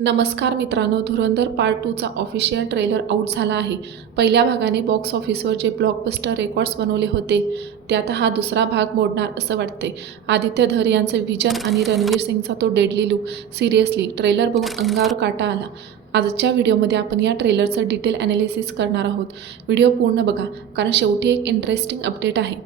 नमस्कार मित्रांनो, धुरंधर part 2चा official trailer out झाला आहे. पहिल्या भागाने बॉक्स ऑफिसवर जे ब्लॉकबस्टर रेकॉर्ड्स बनवले होते ते आता हा दुसरा भाग मोडणार असं वाटते. आदित्य धर यांचं विजन आणि रणवीर सिंगचा तो डेडली लुक, सिरियसली ट्रेलर बघून अंगावर काटा आला. आजच्या व्हिडिओमध्ये आपण या ट्रेलरचं डिटेल ॲनालिसिस करणार आहोत. व्हिडिओ पूर्ण बघा, कारण शेवटी एक इंटरेस्टिंग अपडेट आहे.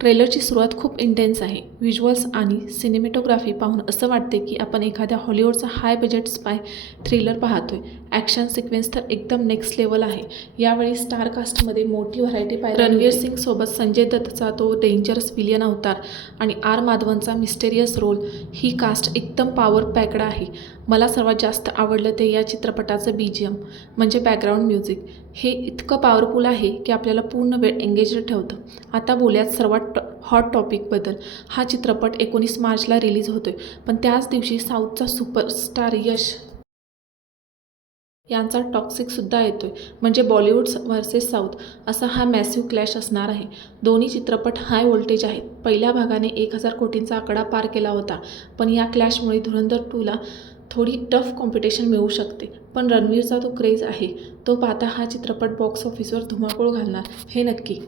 ट्रेलरची सुरुवात खूप इंटेन्स आहे. व्हिज्युअल्स आणि सिनेमॅटोग्राफी पाहून असं वाटते की आपण एखाद्या हॉलिवूडचा हाय बजेट स्पाय थ्रिलर पाहतोय. ॲक्शन सिक्वेन्स तर एकदम नेक्स्ट लेवल आहे. यावेळी स्टार कास्टमध्ये मोठी व्हरायटी पाहायला रणवीर सिंग सोबत संजय दत्तचा तो डेंजरस विलियन अवतार आणि आर माधवनचा मिस्टेरियस रोल. ही कास्ट एकदम पॉवर पॅक्ड आहे. मला सर्वात जास्त आवडलं ते या चित्रपटाचं BGM म्हणजे बॅकग्राऊंड म्युझिक. हे इतकं पॉवरफुल आहे की आपल्याला पूर्ण वेळ एंगेज्ड ठेवतं. आता बोलूयात सर्वात हॉट टॉपिकबद्दल. हा चित्रपट 19 मार्चला रिलीज होतोय, पण त्याच दिवशी साऊथचा सुपरस्टार यश यांचा टॉक्सिकसुद्धा येतोय. म्हणजे बॉलिवूड व्हर्सेस साऊथ असा हा मॅसिव्ह क्लॅश असणार आहे. दोन्ही चित्रपट हाय व्होल्टेज आहेत. पहिल्या भागाने 1000 कोटींचा आकडा पार केला होता, पण या क्लॅशमुळे धुरंधर 2ला थोडी टफ कॉम्पिटिशन मिळू शकते. पण रणवीरचा तो क्रेज आहे, तो पाहता हा चित्रपट बॉक्स ऑफिसवर धुमाकूळ घालणार हे नक्की.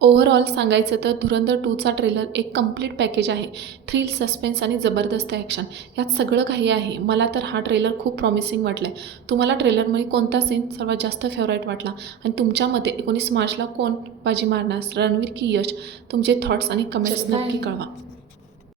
ओव्हरऑल सांगायचं तर धुरंधर 2चा ट्रेलर एक कंप्लीट पॅकेज आहे. थ्रिल, सस्पेन्स आणि जबरदस्त ॲक्शन यात सगळं काही आहे. मला तर हा ट्रेलर खूप प्रॉमिसिंग वाटला आहे. तुम्हाला ट्रेलरमध्ये कोणता सीन सर्वात जास्त फेवरेट वाटला आणि तुमच्या मते 19 मार्चला कोण बाजी मारणार, रणवीर की यश? तुमचे थॉट्स आणि कमेंट्स नक्की कळवा.